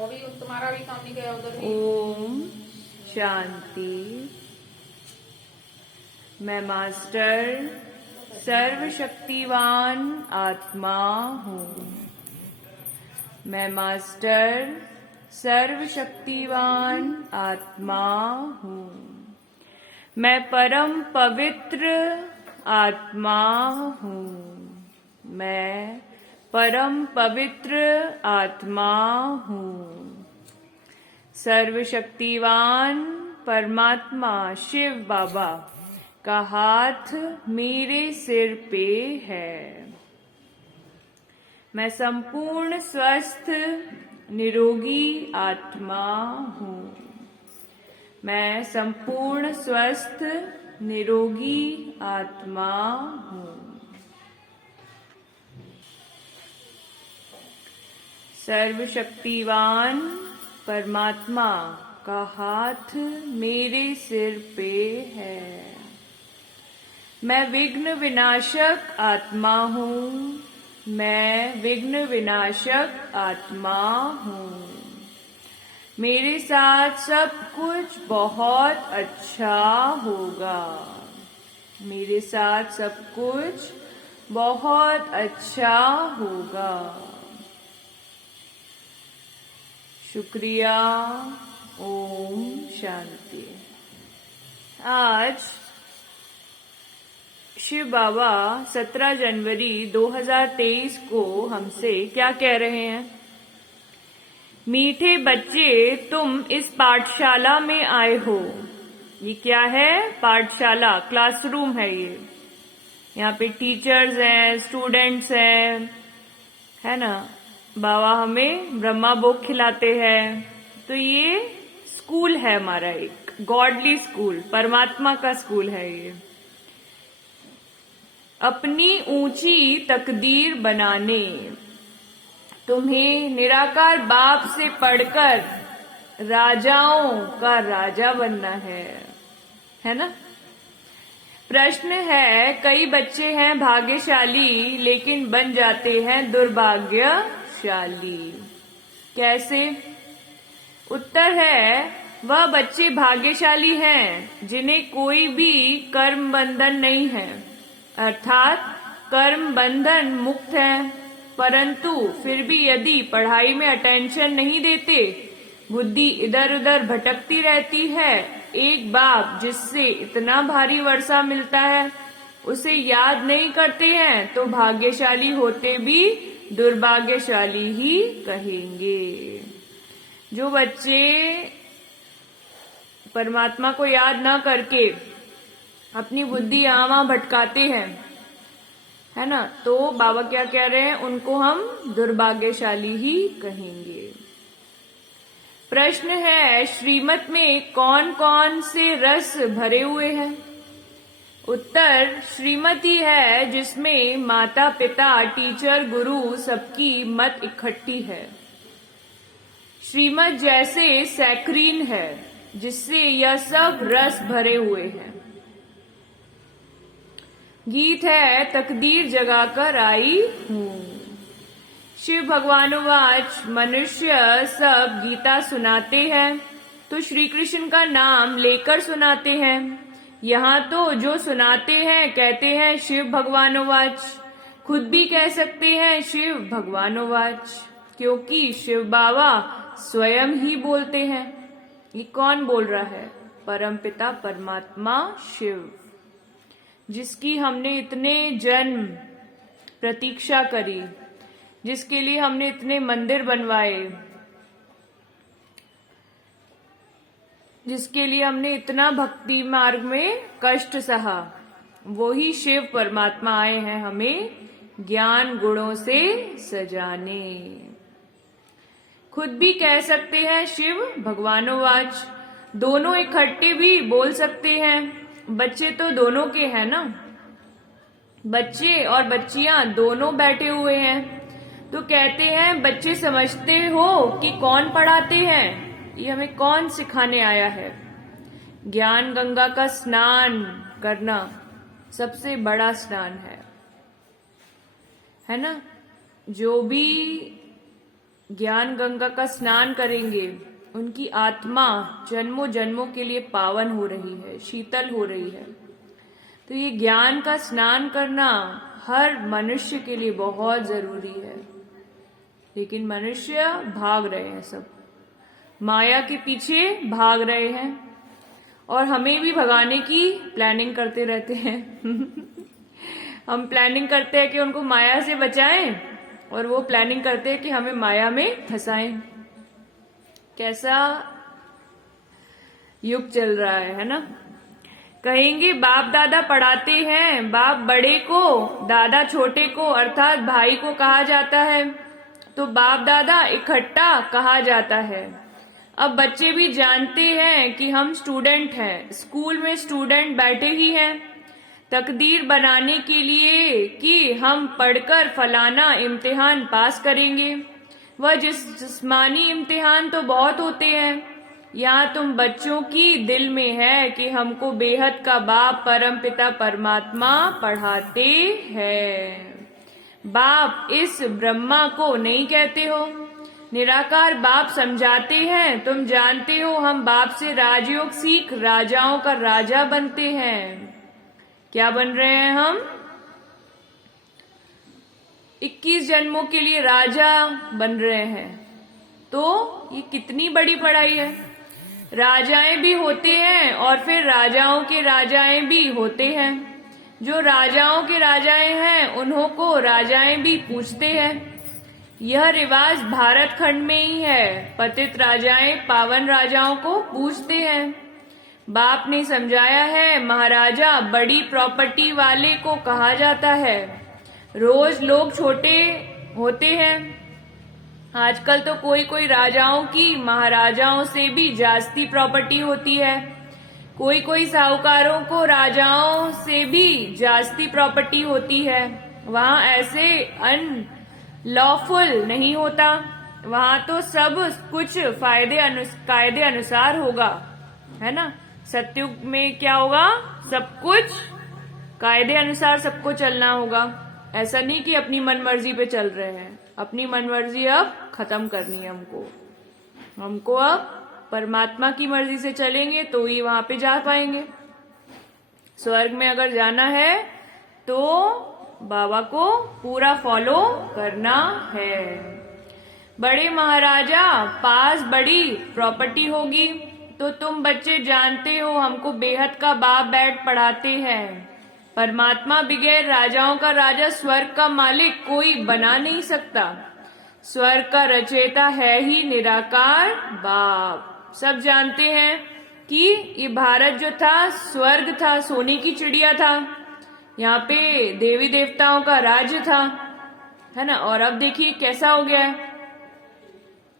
वो भी तुम्हारा भी काम नहीं गया उधर भी। ओम शांति। मैं मास्टर सर्वशक्तिवान आत्मा हूँ। मैं मास्टर सर्वशक्तिवान आत्मा हूँ। मैं परम पवित्र आत्मा हूँ। मैं परम पवित्र आत्मा हूँ। सर्वशक्तिवान परमात्मा शिव बाबा का हाथ मेरे सिर पे है। मैं संपूर्ण स्वस्थ निरोगी आत्मा हूँ। मैं संपूर्ण स्वस्थ निरोगी आत्मा हूँ। सर्वशक्तिवान परमात्मा का हाथ मेरे सिर पे है। मैं विघ्न विनाशक आत्मा हूँ। मैं विघ्न विनाशक आत्मा हूँ। मेरे साथ सब कुछ बहुत अच्छा होगा। मेरे साथ सब कुछ बहुत अच्छा होगा। शुक्रिया। ओम शांति। आज शिव बाबा 17 जनवरी 2023 को हमसे क्या कह रहे हैं? मीठे बच्चे, तुम इस पाठशाला में आए हो। ये क्या है? पाठशाला, क्लासरूम है ये। यहाँ पे टीचर्स हैं, स्टूडेंट्स हैं, है ना। बाबा हमें ब्रह्मा भोग खिलाते हैं। तो ये स्कूल है हमारा, एक गॉडली स्कूल, परमात्मा का स्कूल है ये। अपनी ऊंची तकदीर बनाने तुम्हें निराकार बाप से पढ़कर राजाओं का राजा बनना है ना। प्रश्न है, कई बच्चे हैं भाग्यशाली लेकिन बन जाते हैं दुर्भाग्यशाली। कैसे? उत्तर है, वह बच्चे भाग्यशाली हैं जिन्हें कोई भी कर्म बंधन नहीं है, अर्थात कर्म बंधन मुक्त हैं, परंतु फिर भी यदि पढ़ाई में अटेंशन नहीं देते, बुद्धि इधर उधर भटकती रहती है, एक बाप जिससे इतना भारी वर्षा मिलता है उसे याद नहीं करते हैं, तो भाग्यशाली होते भी दुर्भाग्यशाली ही कहेंगे। जो बच्चे परमात्मा को याद न करके अपनी बुद्धि यहाँ वहां भटकाते हैं, है ना, तो बाबा क्या कह रहे हैं? उनको हम दुर्भाग्यशाली ही कहेंगे। प्रश्न है, श्रीमत में कौन कौन से रस भरे हुए हैं? उत्तर, श्रीमत ही है जिसमें माता पिता, टीचर, गुरु सबकी मत इकट्ठी है। श्रीमत जैसे सैक्रीन है जिससे यह सब रस भरे हुए हैं। गीत है, तकदीर जगाकर आई हूँ। शिव भगवानुवाच, मनुष्य सब गीता सुनाते हैं तो श्री कृष्ण का नाम लेकर सुनाते हैं। यहाँ तो जो सुनाते हैं कहते हैं शिव भगवानुवाच, खुद भी कह सकते हैं शिव भगवानुवाच, क्योंकि शिव बाबा स्वयं ही बोलते हैं। ये कौन बोल रहा है? परमपिता परमात्मा शिव, जिसकी हमने इतने जन्म प्रतीक्षा करी, जिसके लिए हमने इतने मंदिर बनवाए, जिसके लिए हमने इतना भक्ति मार्ग में कष्ट सहा, वो ही शिव परमात्मा आए हैं हमें ज्ञान गुणों से सजाने। खुद भी कह सकते हैं शिव भगवानुवाच, दोनों इकट्ठे भी बोल सकते हैं। बच्चे तो दोनों के हैं ना, बच्चे और बच्चियां दोनों बैठे हुए हैं, तो कहते हैं बच्चे समझते हो कि कौन पढ़ाते हैं? ये हमें कौन सिखाने आया है? ज्ञान गंगा का स्नान करना सबसे बड़ा स्नान है ना। जो भी ज्ञान गंगा का स्नान करेंगे, उनकी आत्मा जन्मों जन्मों के लिए पावन हो रही है, शीतल हो रही है। तो ये ज्ञान का स्नान करना हर मनुष्य के लिए बहुत जरूरी है। लेकिन मनुष्य भाग रहे हैं, सब माया के पीछे भाग रहे हैं और हमें भी भगाने की प्लानिंग करते रहते हैं। हम प्लानिंग करते हैं कि उनको माया से बचाएं और वो प्लानिंग करते हैं कि हमें माया में फंसाएं। कैसा युग चल रहा है ना। कहेंगे बाप दादा पढ़ाते हैं, बाप बड़े को दादा छोटे को अर्थात भाई को कहा जाता है, तो बाप दादा इकट्ठा कहा जाता है। अब बच्चे भी जानते हैं कि हम स्टूडेंट हैं, स्कूल में स्टूडेंट बैठे ही हैं तकदीर बनाने के लिए कि हम पढ़कर फलाना इम्तिहान पास करेंगे। वह जिस्मानी इम्तिहान तो बहुत होते हैं, यहाँ तुम बच्चों की दिल में है कि हमको बेहद का बाप परमपिता परमात्मा पढ़ाते हैं। बाप इस ब्रह्मा को नहीं कहते हो, निराकार बाप समझाते हैं। तुम जानते हो हम बाप से राजयोग सीख राजाओं का राजा बनते हैं। क्या बन रहे हैं हम? 21 जन्मों के लिए राजा बन रहे हैं। तो ये कितनी बड़ी पढ़ाई है। राजाएं भी होते हैं और फिर राजाओं के राजाएं भी होते हैं। जो राजाओं के राजाएं हैं उन्हों को राजाएं भी पूछते हैं। यह रिवाज भारत खंड में ही है। पतित राजाएं पावन राजाओं को पूछते हैं। बाप ने समझाया है महाराजा बड़ी प्रॉपर्टी वाले को कहा जाता है। रोज लोग छोटे होते हैं। आजकल तो कोई कोई राजाओं की महाराजाओं से भी जास्ती प्रॉपर्टी होती है। कोई कोई साहूकारों को राजाओं से भी जास्ती प्रॉपर्टी होती है। वहाँ ऐसे अनलॉफुल नहीं होता। वहाँ तो सब कुछ कायदे अनुसार होगा, है ना। सतयुग में क्या होगा? सब कुछ कायदे अनुसार सबको चलना होगा। ऐसा नहीं कि अपनी मनमर्जी पे चल रहे हैं। अपनी मनमर्जी अब खत्म करनी है हमको अब परमात्मा की मर्जी से चलेंगे तो ही वहां पे जा पाएंगे। स्वर्ग में अगर जाना है तो बाबा को पूरा फॉलो करना है। बड़े महाराजा पास बड़ी प्रॉपर्टी होगी तो तुम बच्चे जानते हो हमको बेहद का बाप बैठ पढ़ाते हैं। परमात्मा बगैर राजाओं का राजा स्वर्ग का मालिक कोई बना नहीं सकता। स्वर्ग का रचयिता है ही निराकार बाप। सब जानते हैं कि ये भारत जो था स्वर्ग था, सोने की चिड़िया था। यहाँ पे देवी देवताओं का राज्य था, है ना। और अब देखिए कैसा हो गया है।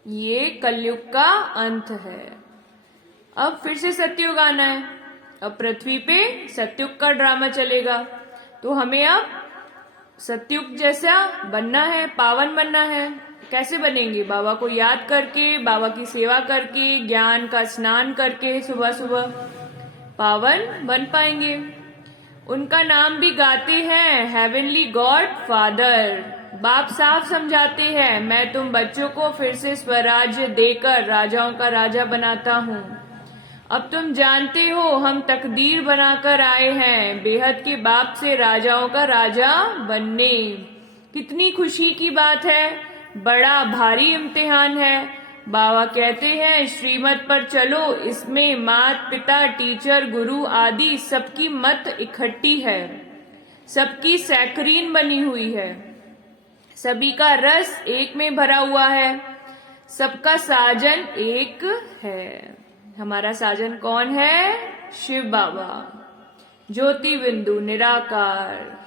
ये कलयुग का अंत है। अब फिर से सतयुग आना है। अब पृथ्वी पे सतयुग का ड्रामा चलेगा। तो हमें अब सतयुग जैसा बनना है, पावन बनना है। कैसे बनेंगे? बाबा को याद करके, बाबा की सेवा करके, ज्ञान का स्नान करके सुबह सुबह पावन बन पाएंगे। उनका नाम भी गाते हैं, हेवनली गॉड फादर। बाप साफ समझाते हैं मैं तुम बच्चों को फिर से स्वराज्य देकर राजाओं का राजा बनाता हूँ। अब तुम जानते हो हम तकदीर बनाकर आए हैं बेहद के बाप से राजाओं का राजा बनने। कितनी खुशी की बात है। बड़ा भारी इम्तिहान है। बाबा कहते हैं श्रीमत पर चलो, इसमें माता पिता टीचर गुरु आदि सबकी मत इकट्ठी है, सबकी सैकरीन बनी हुई है, सभी का रस एक में भरा हुआ है, सबका साजन एक है। हमारा साजन कौन है? शिव बाबा, ज्योति बिंदु निराकार,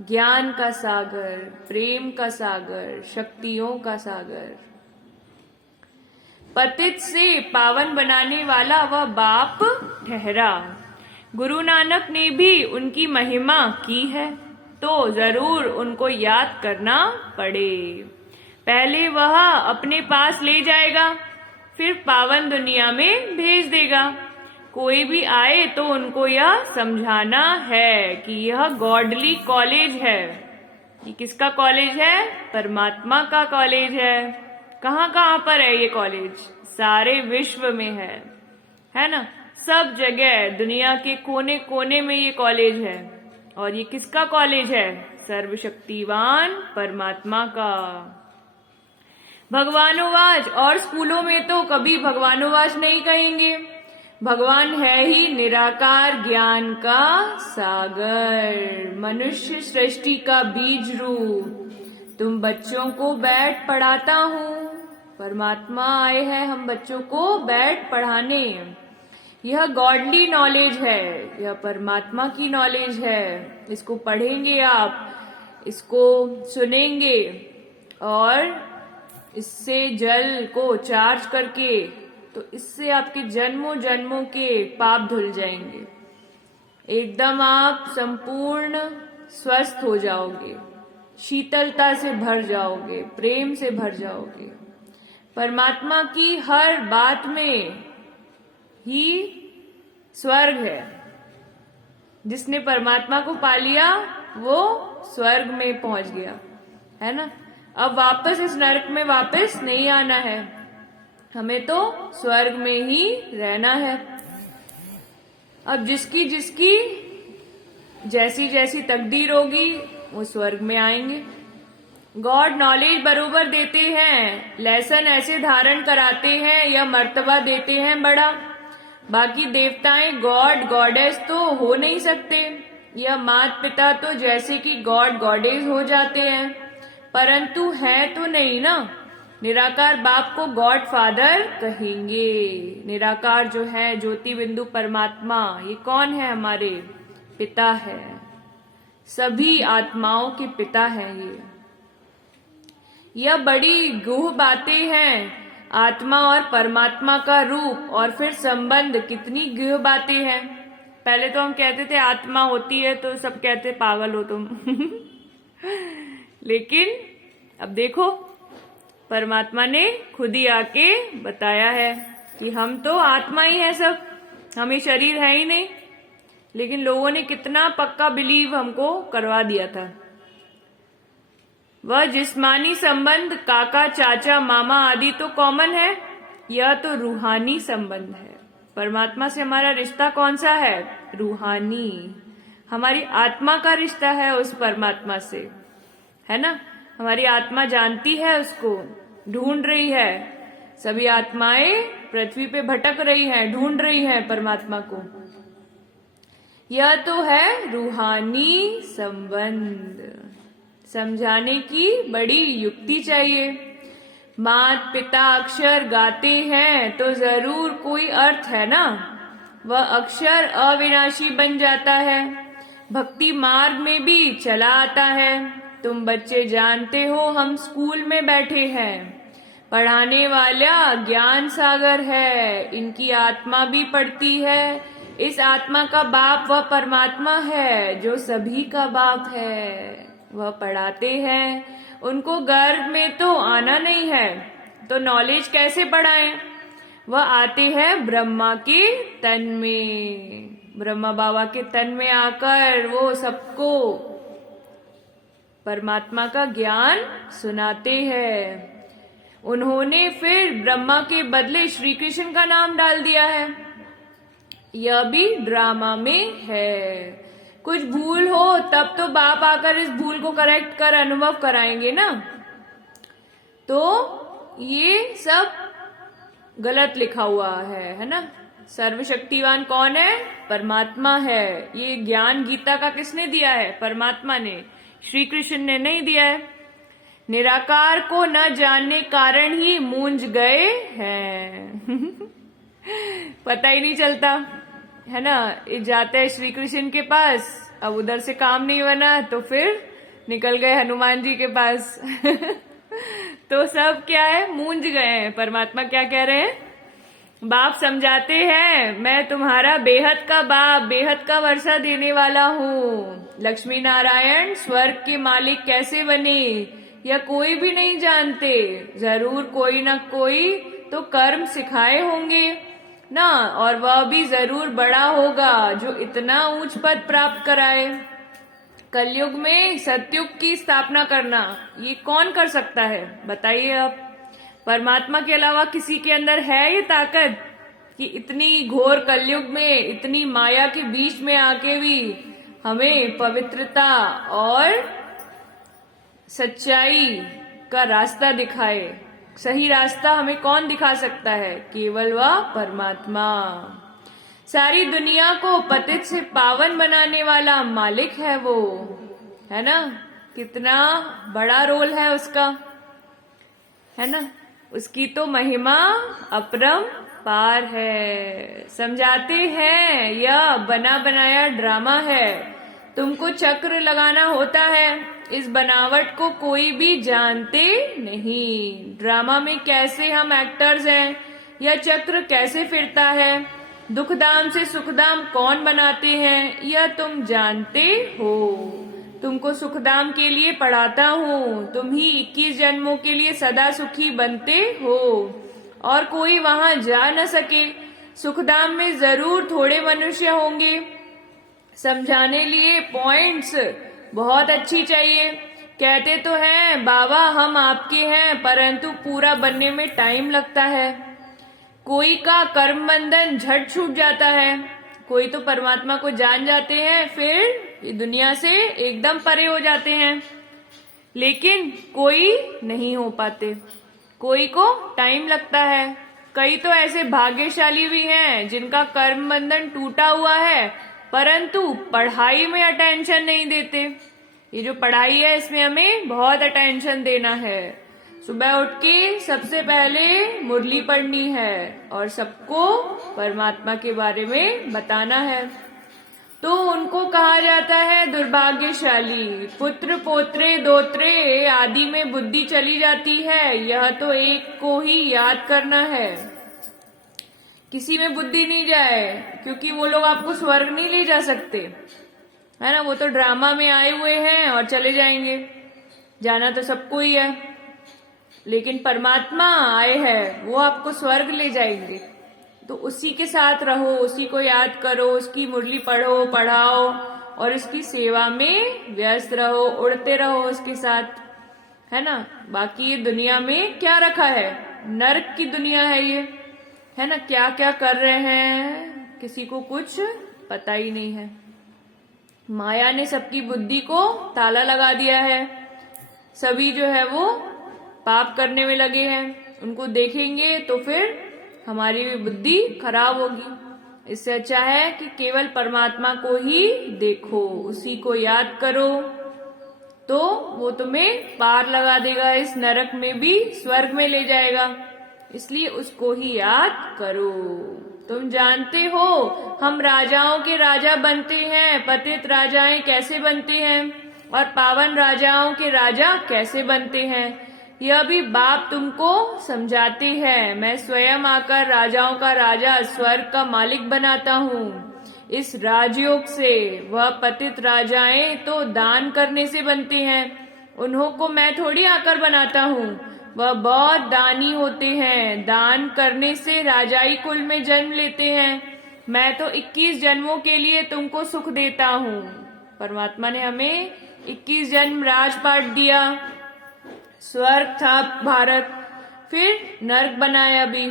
ज्ञान का सागर, प्रेम का सागर, शक्तियों का सागर। पतित से पावन बनाने वाला वह बाप ठहरा। गुरु नानक ने भी उनकी महिमा की है तो जरूर उनको याद करना पड़े। पहले वह अपने पास ले जाएगा, फिर पावन दुनिया में भेज देगा। कोई भी आए तो उनको यह समझाना है कि यह गॉडली कॉलेज है। ये किसका कॉलेज है? परमात्मा का कॉलेज कहाँ कहाँ पर है ये कॉलेज? सारे विश्व में है ना? सब जगह दुनिया के कोने कोने में ये कॉलेज है। और ये किसका कॉलेज है? सर्वशक्तिवान परमात्मा का। भगवानोवाच। और स्कूलों में तो कभी भगवानोवाच नहीं कहेंगे। भगवान है ही निराकार ज्ञान का सागर, मनुष्य सृष्टि का बीज रूप। तुम बच्चों को बैठ पढ़ाता हूँ। परमात्मा आए हैं हम बच्चों को बैठ पढ़ाने। यह गॉडली नॉलेज है, यह परमात्मा की नॉलेज है। इसको पढ़ेंगे आप, इसको सुनेंगे और इससे जल को चार्ज करके तो इससे आपके जन्मों जन्मों के पाप धुल जाएंगे। एकदम आप संपूर्ण स्वस्थ हो जाओगे, शीतलता से भर जाओगे, प्रेम से भर जाओगे। परमात्मा की हर बात में ही स्वर्ग है। जिसने परमात्मा को पा लिया वो स्वर्ग में पहुंच गया, है ना? अब वापस इस नरक में वापस नहीं आना है, हमें तो स्वर्ग में ही रहना है। अब जिसकी जिसकी जैसी जैसी तकदीर होगी वो स्वर्ग में आएंगे। गॉड नॉलेज बरोबर देते हैं, लेसन ऐसे धारण कराते हैं या मर्तबा देते हैं बड़ा। बाकी देवताएं गॉड गॉडेस तो हो नहीं सकते, या माता पिता तो जैसे कि गॉड गॉडेस हो जाते हैं, परंतु हैं तो नहीं ना। निराकार बाप को गॉड फादर कहेंगे। निराकार जो है ज्योति बिंदु परमात्मा, ये कौन है? हमारे पिता है, सभी आत्माओं के पिता हैं ये। यह बड़ी गूढ़ बातें हैं, आत्मा और परमात्मा का रूप और फिर संबंध, कितनी गूढ़ बातें हैं। पहले तो हम कहते थे आत्मा होती है तो सब कहते पागल हो तुम लेकिन अब देखो परमात्मा ने खुद ही आके बताया है कि हम तो आत्मा ही है सब, हम ये शरीर है ही नहीं। लेकिन लोगों ने कितना पक्का बिलीव हमको करवा दिया था। वह जिस्मानी संबंध काका चाचा मामा आदि तो कॉमन है, यह तो रूहानी संबंध है। परमात्मा से हमारा रिश्ता कौन सा है? रूहानी। हमारी आत्मा का रिश्ता है उस परमात्मा से, है ना? हमारी आत्मा जानती है उसको, ढूंढ रही है। सभी आत्माएं पृथ्वी पे भटक रही हैं, ढूंढ रही हैं परमात्मा को। यह तो है रूहानी संबंध। समझाने की बड़ी युक्ति चाहिए। माता पिता अक्षर गाते हैं तो जरूर कोई अर्थ है ना। वह अक्षर अविनाशी बन जाता है, भक्ति मार्ग में भी चला आता है। तुम बच्चे जानते हो हम स्कूल में बैठे हैं, पढ़ाने वाला ज्ञान सागर है, इनकी आत्मा भी पढ़ती है। इस आत्मा का बाप वह परमात्मा है जो सभी का बाप है। वह पढ़ाते हैं, उनको गर्भ में तो आना नहीं है तो नॉलेज कैसे पढ़ाएं? वह आते हैं ब्रह्मा के तन में, ब्रह्मा बाबा के तन में आकर वो सबको परमात्मा का ज्ञान सुनाते हैं। उन्होंने फिर ब्रह्मा के बदले श्री कृष्ण का नाम डाल दिया है। यह भी ड्रामा में है। कुछ भूल हो तब तो बाप आकर इस भूल को करेक्ट कर अनुभव कराएंगे ना। तो ये सब गलत लिखा हुआ है ना। सर्वशक्तिवान कौन है? परमात्मा है। ये ज्ञान गीता का किसने दिया है? परमात्मा ने, श्री कृष्ण ने नहीं दिया है। निराकार को न जानने कारण ही मूंझ गए हैं पता ही नहीं चलता है ना। जाते हैं श्री कृष्ण के पास, अब उधर से काम नहीं बना तो फिर निकल गए हनुमान जी के पास तो सब क्या है? मूंझ गए हैं। परमात्मा क्या कह रहे हैं? बाप समझाते हैं, मैं तुम्हारा बेहद का बाप, बेहद का वर्षा देने वाला हूँ। लक्ष्मी नारायण स्वर्ग के मालिक कैसे बने या कोई भी नहीं जानते। जरूर कोई न कोई तो कर्म सिखाए होंगे ना, और वह भी जरूर बड़ा होगा जो इतना ऊंच पद प्राप्त कराए। कलयुग में सतयुग की स्थापना करना ये कौन कर सकता है? बताइए आप। परमात्मा के अलावा किसी के अंदर है ये ताकत कि इतनी घोर कलयुग में, इतनी माया के बीच में आके भी हमें पवित्रता और सच्चाई का रास्ता दिखाए। सही रास्ता हमें कौन दिखा सकता है? केवल वह परमात्मा। सारी दुनिया को पतित से पावन बनाने वाला मालिक है वो, है ना? कितना बड़ा रोल है उसका, है ना? उसकी तो महिमा अपरम पार है। समझाते हैं यह बना बनाया ड्रामा है, तुमको चक्र लगाना होता है, इस बनावट को कोई भी जानते नहीं। ड्रामा में कैसे हम एक्टर्स हैं, यह चक्र कैसे फिरता है, दुखदाम से सुखदाम कौन बनाते हैं, यह तुम जानते हो। तुमको सुखदाम के लिए पढ़ाता हूँ, तुम ही 21 जन्मों के लिए सदा सुखी बनते हो और कोई वहां जा न सके। सुखधाम में जरूर थोड़े मनुष्य होंगे। समझाने लिए पॉइंट्स बहुत अच्छी चाहिए। कहते तो हैं बाबा हम आपके हैं, परंतु पूरा बनने में टाइम लगता है। कोई का कर्म बंधन झट छूट जाता है, कोई तो परमात्मा को जान जाते हैं, फिर दुनिया से एकदम परे हो जाते हैं, लेकिन कोई नहीं हो पाते, कोई को टाइम लगता है। कई तो ऐसे भाग्यशाली भी हैं जिनका कर्म बंधन टूटा हुआ है, परंतु पढ़ाई में अटेंशन नहीं देते। ये जो पढ़ाई है इसमें हमें बहुत अटेंशन देना है। सुबह उठ के सबसे पहले मुरली पढ़नी है और सबको परमात्मा के बारे में बताना है। तो उनको कहा जाता है दुर्भाग्यशाली। पुत्र पोत्रे दोत्रे आदि में बुद्धि चली जाती है, यह तो एक को ही याद करना है। किसी में बुद्धि नहीं जाए, क्योंकि वो लोग आपको स्वर्ग नहीं ले जा सकते, है ना? वो तो ड्रामा में आए हुए हैं और चले जाएंगे। जाना तो सबको ही है, लेकिन परमात्मा आए हैं, वो आपको स्वर्ग ले जाएंगे। तो उसी के साथ रहो, उसी को याद करो, उसकी मुरली पढ़ो, पढ़ाओ और उसकी सेवा में व्यस्त रहो, उड़ते रहो उसके साथ, है ना? बाकी ये दुनिया में क्या रखा है? नरक की दुनिया है ये, है ना? क्या क्या कर रहे हैं किसी को कुछ पता ही नहीं है। माया ने सबकी बुद्धि को ताला लगा दिया है। सभी जो है वो पाप करने में लगे हैं। उनको देखेंगे तो फिर हमारी भी बुद्धि खराब होगी। इससे अच्छा है कि केवल परमात्मा को ही देखो, उसी को याद करो, तो वो तुम्हें पार लगा देगा, इस नरक में भी स्वर्ग में ले जाएगा। इसलिए उसको ही याद करो। तुम जानते हो हम राजाओं के राजा बनते हैं, पतित राजाएं कैसे बनते हैं और पावन राजाओं के राजा कैसे बनते हैं, यह भी बाप तुमको समझाते हैं। मैं स्वयं आकर राजाओं का राजा, स्वर्ग का मालिक बनाता हूँ। इस राजयोग से वह पतित राजाएं तो दान करने से बनते हैं, उन्हों को मैं थोड़ी आकर बनाता हूँ। वह बहुत दानी होते हैं, दान करने से राजाई कुल में जन्म लेते हैं। मैं तो 21 जन्मों के लिए तुमको सुख देता हूँ। परमात्मा ने हमें 21 जन्म राजपाट दिया। स्वर्ग था भारत, फिर नर्क बनाया भी।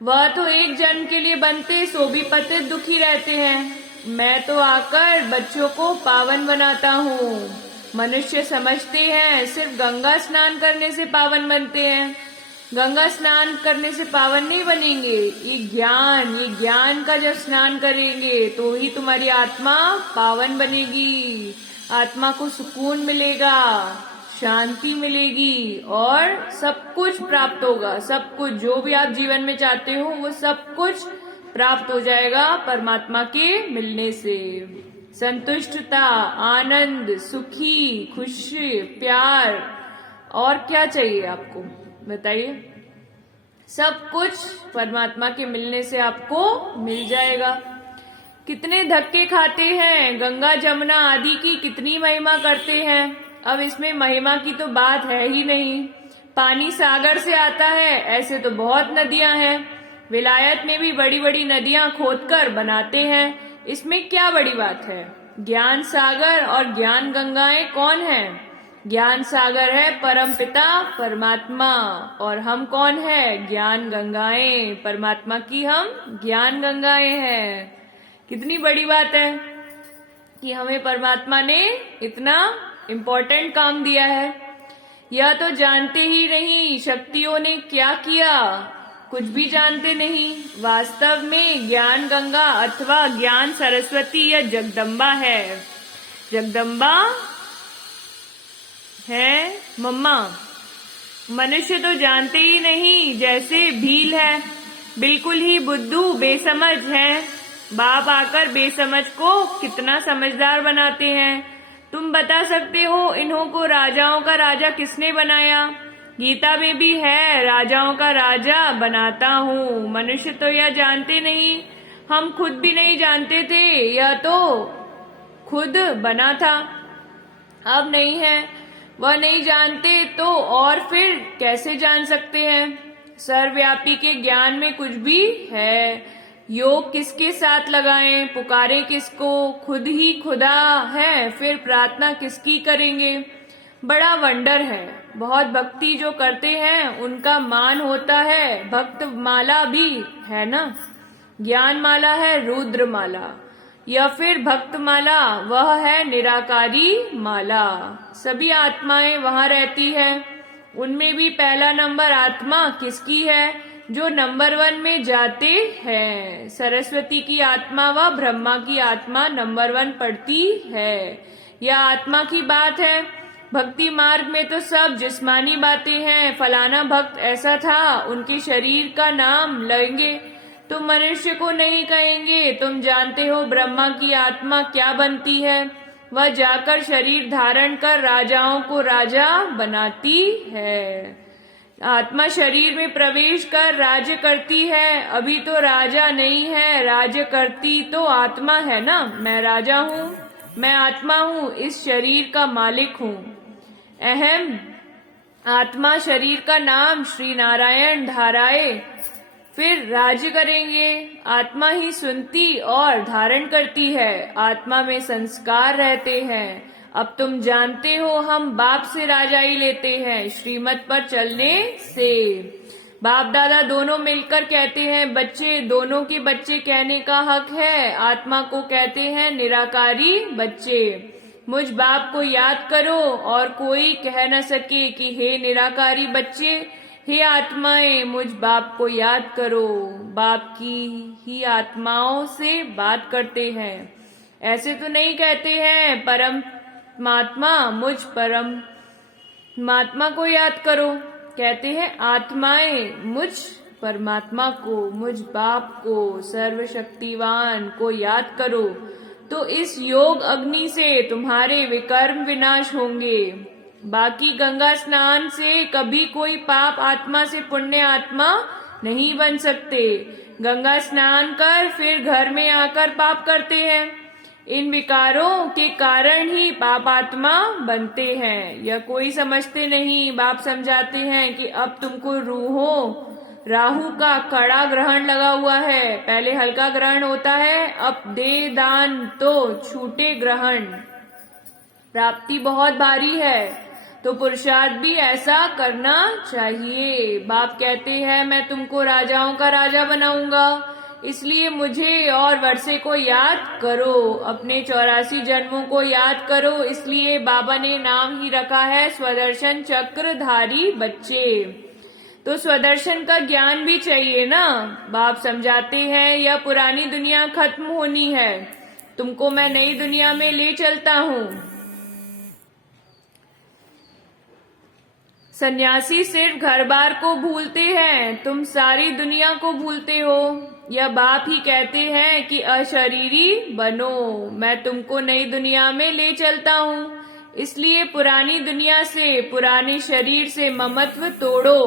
वह तो एक जन्म के लिए बनते, सो भी पतित दुखी रहते हैं। मैं तो आकर बच्चों को पावन बनाता हूँ। मनुष्य समझते हैं सिर्फ गंगा स्नान करने से पावन बनते हैं। गंगा स्नान करने से पावन नहीं बनेंगे। ये ज्ञान का जब स्नान करेंगे तो ही तुम्हारी आत्मा पावन बनेगी। आत्मा को सुकून मिलेगा, शांति मिलेगी और सब कुछ प्राप्त होगा। सब कुछ जो भी आप जीवन में चाहते हो वो सब कुछ प्राप्त हो जाएगा परमात्मा के मिलने से। संतुष्टता, आनंद, सुखी, खुशी, प्यार, और क्या चाहिए आपको बताइए? सब कुछ परमात्मा के मिलने से आपको मिल जाएगा। कितने धक्के खाते हैं, गंगा जमुना आदि की कितनी महिमा करते हैं। अब इसमें महिमा की तो बात है ही नहीं। पानी सागर से आता है, ऐसे तो बहुत नदियां हैं। विलायत में भी बड़ी बड़ी नदियां खोदकर बनाते हैं, इसमें क्या बड़ी बात है? ज्ञान सागर और ज्ञान गंगाएं कौन है? ज्ञान सागर है परम पिता परमात्मा, और हम कौन है? ज्ञान गंगाएं। परमात्मा की हम ज्ञान गंगाएं हैं। कितनी बड़ी बात है कि हमें परमात्मा ने इतना इम्पोर्टेंट काम दिया है। यह तो जानते ही नहीं शक्तियों ने क्या किया, कुछ भी जानते नहीं। वास्तव में ज्ञान गंगा अथवा ज्ञान सरस्वती या जगदम्बा है। जगदम्बा है मम्मा। मनुष्य तो जानते ही नहीं, जैसे भील है, बिल्कुल ही बुद्धू बेसमझ है। बाप आकर बेसमझ को कितना समझदार बनाते हैं। तुम बता सकते हो इन्हों को राजाओं का राजा किसने बनाया? गीता में भी है, राजाओं का राजा बनाता हूँ। मनुष्य तो यह जानते नहीं, हम खुद भी नहीं जानते थे, यह तो खुद बना था, अब नहीं है। वह नहीं जानते तो और फिर कैसे जान सकते हैं? सर्वव्यापी के ज्ञान में कुछ भी है। योग किसके साथ लगाएं, पुकारें किसको? खुद ही खुदा है, फिर प्रार्थना किसकी करेंगे? बड़ा वंडर है। बहुत भक्ति जो करते हैं उनका मान होता है। भक्त माला भी है ना, ज्ञान माला है रुद्र माला, या फिर भक्त माला वह है निराकारी माला। सभी आत्माएं वहां रहती है, उनमें भी पहला नंबर आत्मा किसकी है? जो नंबर 1 में जाते हैं। सरस्वती की आत्मा व ब्रह्मा की आत्मा नंबर 1 पढ़ती है। यह आत्मा की बात है। भक्ति मार्ग में तो सब जिस्मानी बातें हैं। फलाना भक्त ऐसा था, उनके शरीर का नाम लेंगे, तुम मनुष्य को नहीं कहेंगे। तुम जानते हो ब्रह्मा की आत्मा क्या बनती है? वह जाकर शरीर धारण कर राजाओं को राजा बनाती है। आत्मा शरीर में प्रवेश कर राज्य करती है। अभी तो राजा नहीं है, राज्य करती तो आत्मा है ना। मैं राजा हूँ, मैं आत्मा हूँ, इस शरीर का मालिक हूँ। अहम आत्मा शरीर का नाम श्री नारायण धाराए, फिर राज्य करेंगे। आत्मा ही सुनती और धारण करती है। आत्मा में संस्कार रहते हैं। अब तुम जानते हो हम बाप से राजाई लेते हैं श्रीमत पर चलने से। बाप दादा दोनों मिलकर कहते हैं बच्चे, दोनों के बच्चे कहने का हक है। आत्मा को कहते हैं निराकारी बच्चे। मुझ बाप को याद करो और कोई कह न सके कि हे निराकारी बच्चे, हे आत्माएं मुझ बाप को याद करो। बाप की ही आत्माओं से बात करते हैं, ऐसे तो नहीं कहते हैं परमात्मा मुझ परमात्मा को याद करो। कहते हैं आत्माएं मुझ परमात्मा को, मुझ बाप को, सर्वशक्तिवान को याद करो, तो इस योग अग्नि से तुम्हारे विकर्म विनाश होंगे। बाकी गंगा स्नान से कभी कोई पाप आत्मा से पुण्य आत्मा नहीं बन सकते। गंगा स्नान कर फिर घर में आकर पाप करते हैं। इन विकारों के कारण ही पाप आत्मा बनते हैं। यह कोई समझते नहीं। बाप समझाते हैं कि अब तुमको राहु का कड़ा ग्रहण लगा हुआ है। पहले हल्का ग्रहण होता है, अब दे दान तो छूटे ग्रहण। प्राप्ति बहुत भारी है, तो पुरुषार्थ भी ऐसा करना चाहिए। बाप कहते हैं मैं तुमको राजाओं का राजा बनाऊंगा, इसलिए मुझे और वर्षे को याद करो, अपने 84 जन्मों को याद करो। इसलिए बाबा ने नाम ही रखा है स्वदर्शन चक्रधारी बच्चे। तो स्वदर्शन का ज्ञान भी चाहिए ना। बाप समझाते हैं यह पुरानी दुनिया खत्म होनी है, तुमको मैं नई दुनिया में ले चलता हूँ। सन्यासी सिर्फ घर बार को भूलते हैं, तुम सारी दुनिया को भूलते हो। यह बाप ही कहते हैं कि अशरीरी बनो, मैं तुमको नई दुनिया में ले चलता हूँ। इसलिए पुरानी दुनिया से, पुराने शरीर से ममत्व तोड़ो,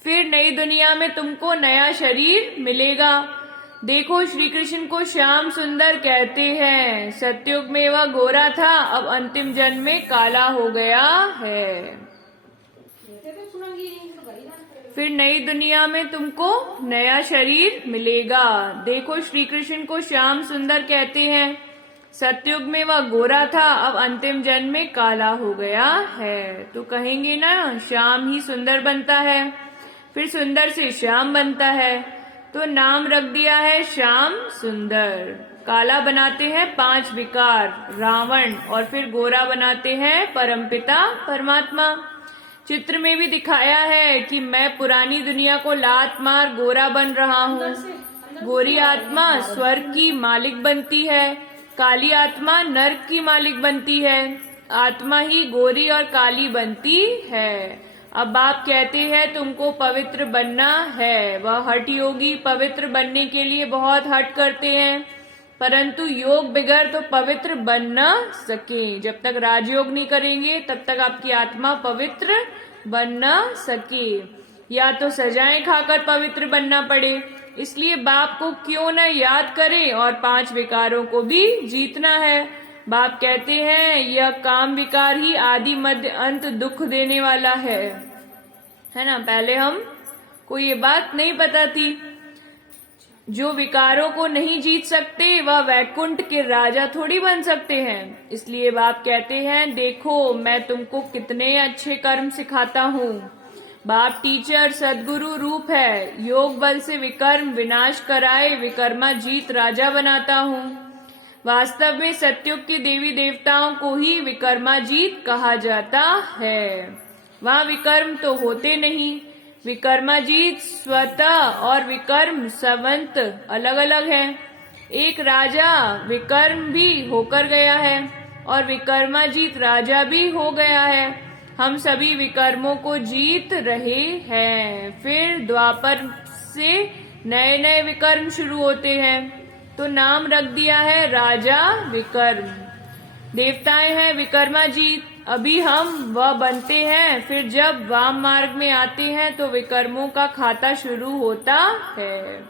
फिर नई दुनिया में तुमको नया शरीर मिलेगा। देखो श्री कृष्ण को श्याम सुंदर कहते हैं। सतयुग में वह गोरा था, अब अंतिम जन्म में काला हो गया है। फिर नई दुनिया में तुमको नया शरीर मिलेगा। देखो श्री कृष्ण को श्याम सुंदर कहते हैं। सतयुग में वह गोरा था, अब अंतिम जन्म में काला हो गया है। तो कहेंगे ना, श्याम ही सुंदर बनता है, फिर सुंदर से श्याम बनता है, तो नाम रख दिया है श्याम सुंदर। काला बनाते हैं 5 विकार रावण, और फिर गोरा बनाते हैं परमपिता परमात्मा। चित्र में भी दिखाया है कि मैं पुरानी दुनिया को लात मार गोरा बन रहा हूँ। गोरी आत्मा स्वर्ग की मालिक बनती है, काली आत्मा नर्क की मालिक बनती है। आत्मा ही गोरी और काली बनती है। अब आप कहते हैं तुमको पवित्र बनना है। वह हठ योगी पवित्र बनने के लिए बहुत हठ करते हैं, परंतु योग बिगड़ तो पवित्र बन न सके। जब तक राजयोग नहीं करेंगे तब तक आपकी आत्मा पवित्र बन न सके। या तो सजाएं खाकर पवित्र बनना पड़े, इसलिए बाप को क्यों न याद करें और 5 विकारों को भी जीतना है। बाप कहते हैं यह काम विकार ही आदि मध्य अंत दुख देने वाला है ना। पहले हमको ये बात नहीं पता थी। जो विकारों को नहीं जीत सकते वह वैकुंठ के राजा थोड़ी बन सकते हैं। इसलिए बाप कहते हैं देखो मैं तुमको कितने अच्छे कर्म सिखाता हूँ। बाप टीचर सदगुरु रूप है। योग बल से विकर्म विनाश कराए विकर्मा जीत राजा बनाता हूँ। वास्तव में सत्युग के देवी देवताओं को ही विकर्मा जीत कहा जाता है। वहाँ विकर्म तो होते नहीं। विकर्माजीत स्वतः और विकर्म संवंत अलग अलग हैं। एक राजा विकर्म भी होकर गया है और विकर्माजीत राजा भी हो गया है। हम सभी विकर्मों को जीत रहे हैं। फिर द्वापर से नए नए विकर्म शुरू होते हैं, तो नाम रख दिया है राजा विकर्म। देवताएं हैं विकर्माजीत। अभी हम वह बनते हैं, फिर जब वाम मार्ग में आते हैं तो विकर्मों का खाता शुरू होता है।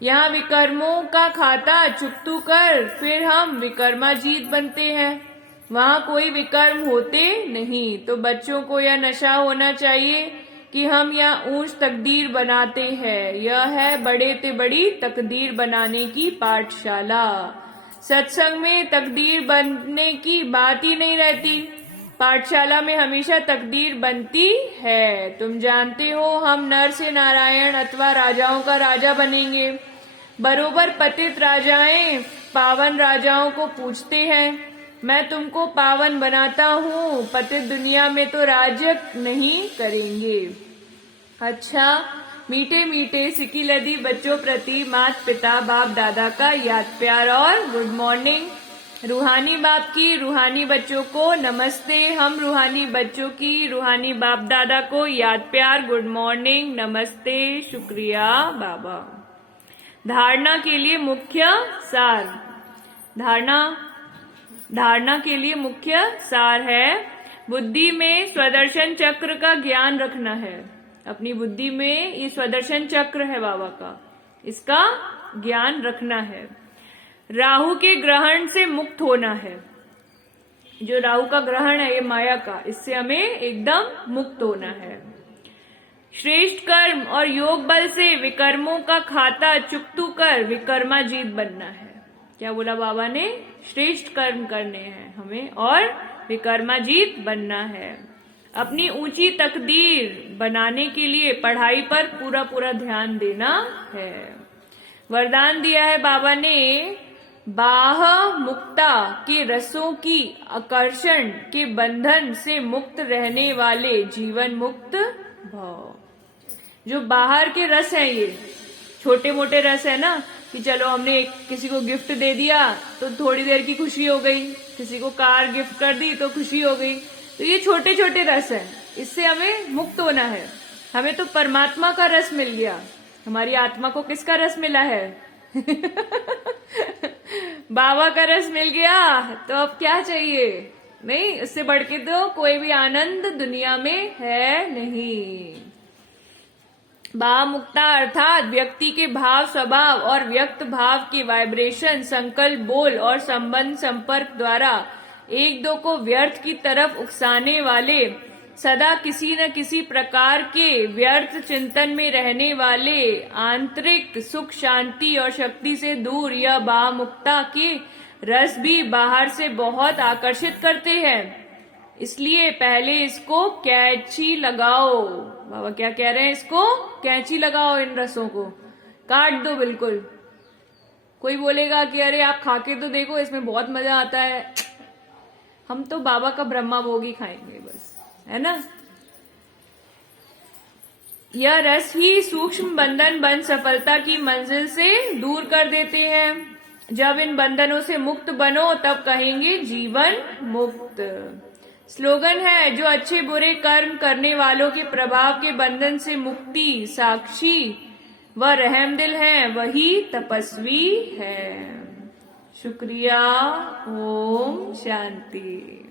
यहाँ विकर्मों का खाता चुकतू कर फिर हम विकर्माजीत बनते हैं। वहाँ कोई विकर्म होते नहीं। तो बच्चों को यह नशा होना चाहिए कि हम यहाँ ऊंच तकदीर बनाते हैं। यह है बड़े ते बड़ी तकदीर बनाने की पाठशाला। सत्संग में तकदीर बनने की बात ही नहीं रहती। पाठशाला में हमेशा तकदीर बनती है। तुम जानते हो हम नर से नारायण अथवा राजाओं का राजा बनेंगे। बरोबर पतित राजाएं पावन राजाओं को पूछते हैं मैं तुमको पावन बनाता हूँ, पतित दुनिया में तो राज्य नहीं करेंगे। अच्छा, मीठे मीठे सिकी लदी बच्चों प्रति माता पिता बाप दादा का याद प्यार और गुड मॉर्निंग। रूहानी बाप की रूहानी बच्चों को नमस्ते। हम रूहानी बच्चों की रूहानी बाप दादा को याद प्यार गुड मॉर्निंग, नमस्ते, शुक्रिया बाबा। धारणा के लिए मुख्य सार। धारणा के लिए मुख्य सार है बुद्धि में स्वदर्शन चक्र का ज्ञान रखना है। अपनी बुद्धि में ये स्वदर्शन चक्र है बाबा का, इसका ज्ञान रखना है। राहु के ग्रहण से मुक्त होना है। जो राहु का ग्रहण है ये माया का, इससे हमें एकदम मुक्त होना है। श्रेष्ठ कर्म और योग बल से विकर्मों का खाता चुकतू कर विकर्माजीत बनना है। क्या बोला बाबा ने? श्रेष्ठ कर्म करने हैं हमें और विकर्माजीत बनना है। अपनी ऊंची तकदीर बनाने के लिए पढ़ाई पर पूरा पूरा ध्यान देना है। वरदान दिया है बाबा ने, बाह मुक्ता के रसों की आकर्षण के बंधन से मुक्त रहने वाले जीवन मुक्त भव। जो बाहर के रस हैं, ये छोटे मोटे रस है ना, कि चलो हमने किसी को गिफ्ट दे दिया तो थोड़ी देर की खुशी हो गई, किसी को कार गिफ्ट कर दी तो खुशी हो गई। तो ये छोटे छोटे रस हैं, इससे हमें मुक्त होना है। हमें तो परमात्मा का रस मिल गया। हमारी आत्मा को किसका रस मिला है? बाबा का रस मिल गया, तो अब क्या चाहिए? नहीं, उससे बढ़ के तो कोई भी आनंद दुनिया में है नहीं। बाह मुक्ता अर्थात व्यक्ति के भाव स्वभाव और व्यक्त भाव के वाइब्रेशन, संकल्प, बोल और संबंध संपर्क द्वारा एक दो को व्यर्थ की तरफ उकसाने वाले, सदा किसी न किसी प्रकार के व्यर्थ चिंतन में रहने वाले, आंतरिक सुख शांति और शक्ति से दूर, यह बाह मुक्ता के रस भी बाहर से बहुत आकर्षित करते हैं, इसलिए पहले इसको कैंची लगाओ। बाबा क्या कह रहे हैं? इसको कैंची लगाओ, इन रसों को काट दो बिल्कुल। कोई बोलेगा कि अरे आप खा के तो देखो, इसमें बहुत मजा आता है। हम तो बाबा का ब्रह्मा भोग ही खाएंगे बस, है ना। यह रस ही सूक्ष्म बंधन बन सफलता की मंजिल से दूर कर देते हैं। जब इन बंधनों से मुक्त बनो तब कहेंगे जीवन मुक्त। स्लोगन है, जो अच्छे बुरे कर्म करने वालों के प्रभाव के बंधन से मुक्ति साक्षी व रहमदिल है, वही तपस्वी है। शुक्रिया। ओम शांति।